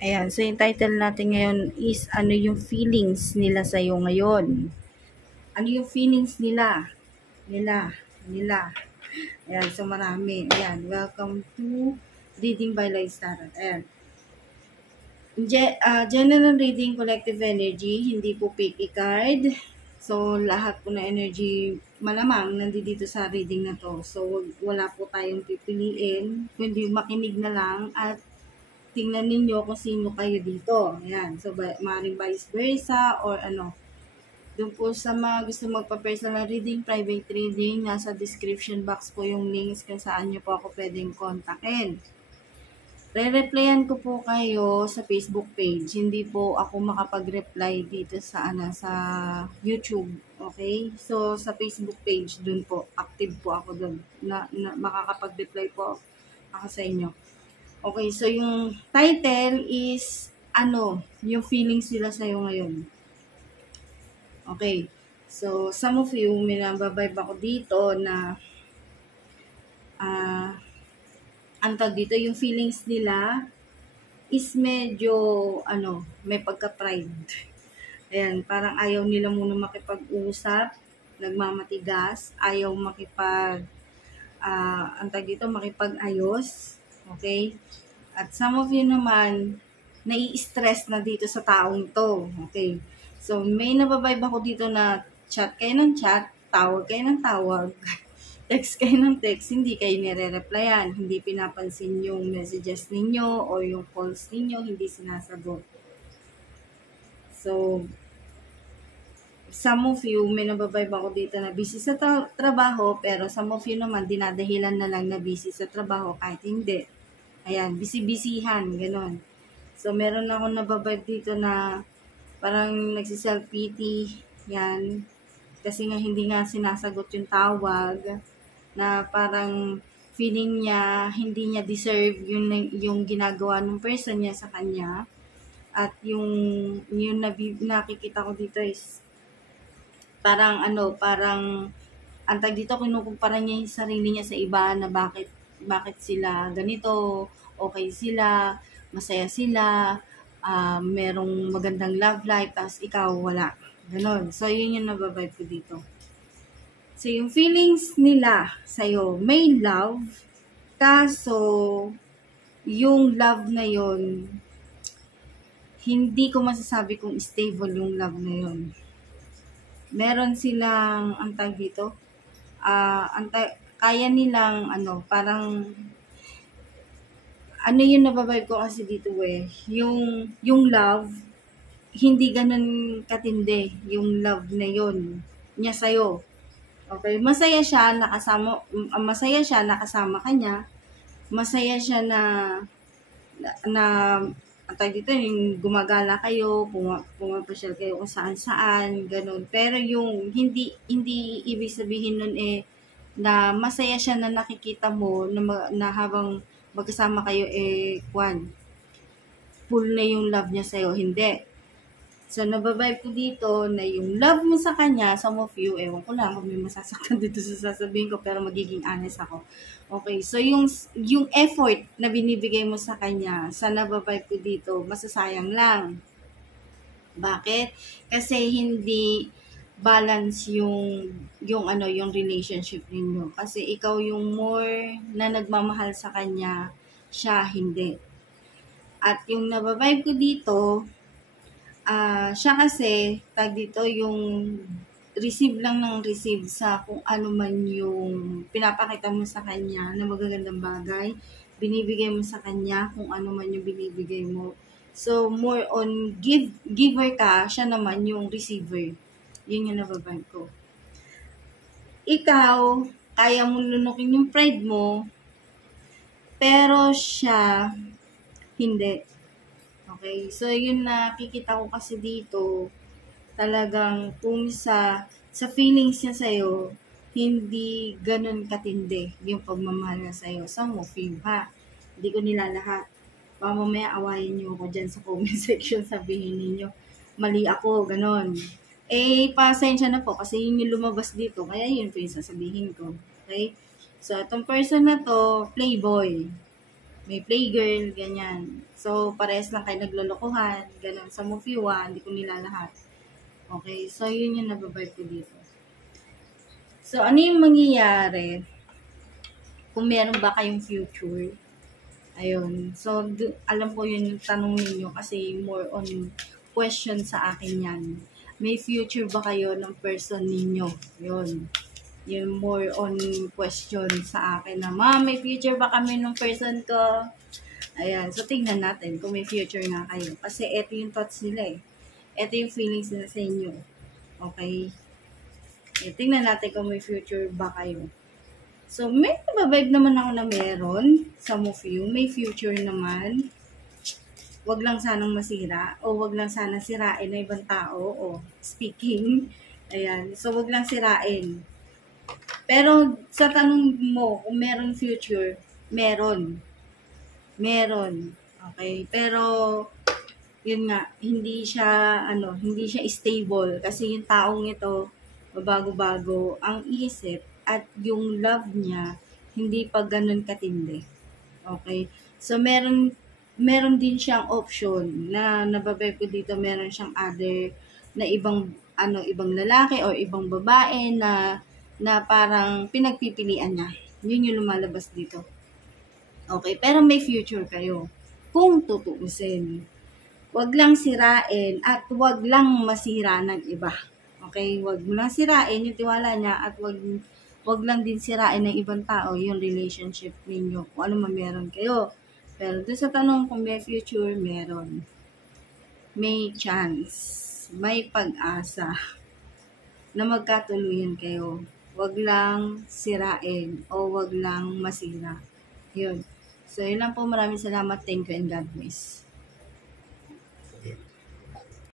Ayan, so yung title natin ngayon is ano yung feelings nila sa'yo ngayon. Ano yung feelings nila? Nila. Ayan, so marami. Ayan, welcome to Reading by Light Tarot. Ayan. General reading, collective energy, hindi po picky card. So, lahat po na energy malamang nandito sa reading na to. So, wala po tayong pipiliin, kundi makinig na lang at tingnan ninyo kung sino kayo dito. Ayan. So, maaaring vice versa or ano. Doon po sa mga gusto magpa-personal reading, private reading, nasa description box po yung links kung saan nyo po ako pwedeng kontakin. Re-replyan ko po kayo sa Facebook page. Hindi po ako makapag-reply dito sa sa YouTube. Okay? So, sa Facebook page, dun po, active po ako dun. Na makakapag-reply po ako sa inyo. Okay, so yung title is, yung feelings nila sa'yo ngayon. Okay, so some of you, may nababibe ako dito na, dito, yung feelings nila is medyo, may pagka-pride. Ayan, parang ayaw nila muna makipag-usap, nagmamatigas, ayaw makipag-ayos. Okay? At some of you naman, nai-stress na dito sa taong to. Okay? So, may nababibe ako dito na chat kayo ng chat, tawag kayo ng tawag, text kayo ng text, hindi kayo nire-replyan, hindi pinapansin yung messages ninyo o yung calls ninyo, hindi sinasagot. So, some of you, may nababibe ako dito na busy sa trabaho, pero some of you naman, dinadahilan na lang na busy sa trabaho kahit hindi. Ayan, busy-busyhan, gano'n. So, meron ako nababibe dito na parang nagsiself-pity, yan. Kasi nga hindi nga sinasagot yung tawag, na parang feeling niya, hindi niya deserve yung ginagawa ng person niya sa kanya. At yung nakikita ko dito is, parang antag dito, kinukumpara niya yung sarili niya sa iba na bakit sila ganito, okay sila, masaya sila, merong magandang love life, tapos ikaw wala. Ganon. So, yun yung nababibe ko dito. So, yung feelings nila sa'yo, may love, kaso, yung love na yun, hindi ko masasabi kung stable yung love na yun. Meron silang, dito, kaya nilang, parang, yung nababibe ko kasi dito yung love, hindi ganun katindi, yung love na yun, niya sa'yo. Okay, masaya siya nakasama ka niya, masaya siya na dito, yung gumagala kayo, pumapasyal kayo kung saan-saan, ganun. Pero yung hindi ibig sabihin nun na masaya siya na nakikita mo na habang magkasama kayo full na yung love niya sa'yo, hindi. So, nababibe ko dito na yung love mo sa kanya, some of you, ewan ko lang kung may masasaktan dito sa sasabihin ko, pero magiging honest ako. Okay, so yung effort na binibigay mo sa kanya, sa nababibe ko dito, masasayang lang. Bakit? Kasi hindi balance yung relationship ninyo. Kasi ikaw yung more na nagmamahal sa kanya, siya hindi. At yung nababibe ko dito, siya kasi, dito yung receive lang ng receive sa kung ano man yung pinapakita mo sa kanya na magagandang bagay, binibigay mo sa kanya kung ano man yung binibigay mo. So, more on giver ka, siya naman yung receiver. Yun yung nababibe ko. Ikaw, kaya mo lunukin yung pride mo, pero siya, hindi. Okay, so yun nakikita ko kasi dito, talagang kung sa feelings niya sa'yo, hindi ganun katindi yung pagmamahal niya sa'yo. Some of you, ha? Hindi ko nilalahat. Baka mamaya awayin niyo ako dyan sa comment section, sabihin niyo mali ako, ganun. Pasensya na po kasi yun yung lumabas dito, kaya yun po yung sasabihin ko. Okay? So, itong person na to, playboy. may playgirl, ganyan. So, parehas lang kayo naglolokohan, ganun. Sa movie 1, hindi ko nilalahat. Okay, so yun yung nababibe ko dito. So, ano yung mangyayari kung meron ba kayong future? Ayun. So, alam ko yun yung tanong ninyo kasi more on question sa akin yan. May future ba kayo ng person ninyo? Yun. Yung more on question sa akin na, "Ma'am, may future ba kami ng person ko?" Ayan. So, tingnan natin kung may future nga kayo. Kasi eto yung thoughts nila eh. Eto yung feelings nila sa inyo. Okay? Tingnan natin kung may future ba kayo. So, may nababibe naman ako na meron. Some of you, may future naman. Wag lang sanang masira o wag lang sanang sirain na ibang tao o speaking. Ayan. So, wag lang sirain. Pero, sa tanong mo, kung meron future, meron. Meron. Okay? Pero, yun nga, hindi siya stable. Kasi yung taong ito, bago-bago ang isip at yung love niya, hindi pa ganun katindi. Okay? So, meron din siyang option na nababibe ko dito, meron siyang other na ibang lalaki o ibang babae na parang pinagpipilian niya. Yun yung lumalabas dito. Okay, pero may future kayo. Kung tutuusin. Wag lang sirain at wag lang masira ng iba. Okay, wag mo lang sirain yung tiwala niya at wag lang din sirain ng ibang tao yung relationship ninyo. Kung ano man meron kayo. Pero doon sa tanong kung may future, meron. May chance. May pag-asa na magkatuluyan kayo. Wag lang sirain o wag lang masira. Yun. So, yun lang po. Maraming salamat. Thank you and God bless.